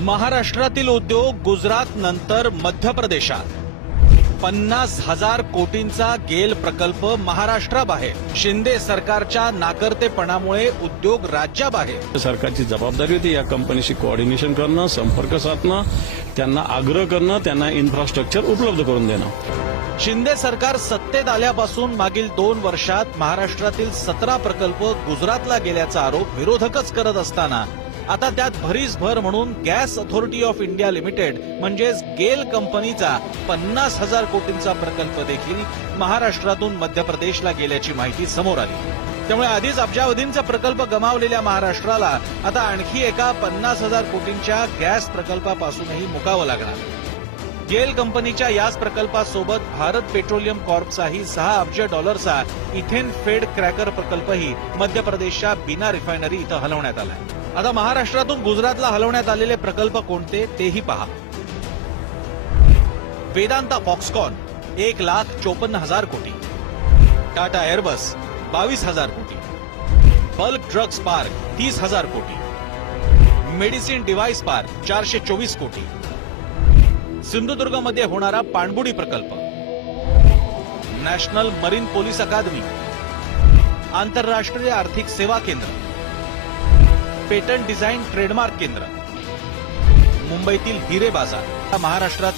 महाराष्ट्रातील उद्योग गुजरात नंतर मध्य प्रदेशात पन्नास हजार कोटींचा गेल प्रकल्प महाराष्ट्राबाहेर. शिंदे सरकारच्या नाकर्तेपणामुळे उद्योग राज्याबाहेर. सरकारची जबाबदारी होती या कंपनीशी कोऑर्डिनेशन करणं संपर्क साधणं त्यांना आग्रह करणं त्यांना इन्फ्रास्ट्रक्चर उपलब्ध करून देणं. शिंदे सरकार सत्तेत आल्यापासून मागील दोन वर्षात महाराष्ट्रातील सतरा प्रकल्प गुजरातला गेल्याचा आरोप विरोधकच करत असताना आता त्यात भरीसभर म्हणून gas authority of India limited म्हणजेच गेल कंपनीचा पन्नास हजार कोटींचा प्रकल्प देखील महाराष्ट्रातून मध्य प्रदेशला गेल्याची माहिती समोर आली. त्यामुळे आधीच अब्जावधींचा प्रकल्प गमावलेल्या महाराष्ट्राला आता आणखी एका पन्नास हजार कोटींच्या गॅस प्रकल्पापासूनही मुकावं लागणार. गेल कंपनीच्या याच प्रकल्पासोबत भारत पेट्रोलियम कॉर्पचाही सहा अब्ज डॉलरचा इथेन फेड क्रॅकर प्रकल्पही मध्य प्रदेशच्या बिना रिफायनरी इथं हलवण्यात आलाय. आता महाराष्ट्रातून गुजरातला हलवण्यात आलेले प्रकल्प कोणते तेही पहा. वेदांता फॉक्सकॉन एक लाख चोपन्न हजार कोटी. टाटा एअरबस बावीस हजार कोटी. बल्क ड्रग्स पार्क तीस हजार कोटी. मेडिसिन डिव्हाइस पार्क चारशे चोवीस कोटी. सिंधुदुर्गमध्ये होणारा पाणबुडी प्रकल्प. National marine police academy. आंतरराष्ट्रीय आर्थिक सेवा केंद्र. पेटंट डिझाईन ट्रेडमार्क केंद्र. मुंबईतील हिरे बाजार. महाराष्ट्रातील